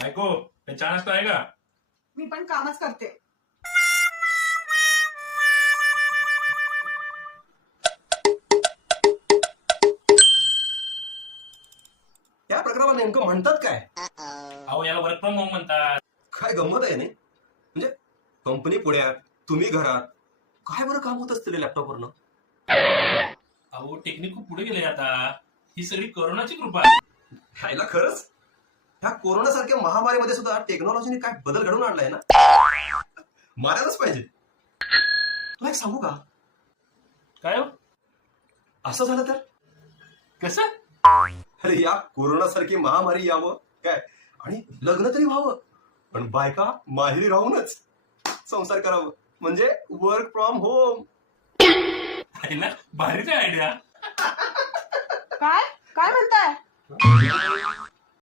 बायको चहा नाश्ता आहे का? मी पण कामच करते. त्या प्रकाराला नेमकं म्हणतात काय? अहो याला वर्क फ्रॉम होम म्हणतात. काय गंमत आहे नाही म्हणजे कंपनी पुण्यात तुम्ही घरात काय बरं काम होत असतील लॅपटॉपवरनं? अहो टेक्निक खूप पुढे गेले आता. ही सगळी कोरोनाची कृपा. खायला खरंच ह्या कोरोना सारख्या महामारीमध्ये सुद्धा टेक्नॉलॉजीने काय बदल घडवून आणलाय ना. मारायलाच पाहिजे. तुला एक सांगू का? काय हो? असं झालं तर कसं? अरे या कोरोना सारखी महामारी यावं काय आणि लग्न तरी व्हावं पण बायका माहेरी राहूनच संसार करावं म्हणजे वर्क फ्रॉम होम. आहे ना भारीच आयडिया. काय काय म्हणताय?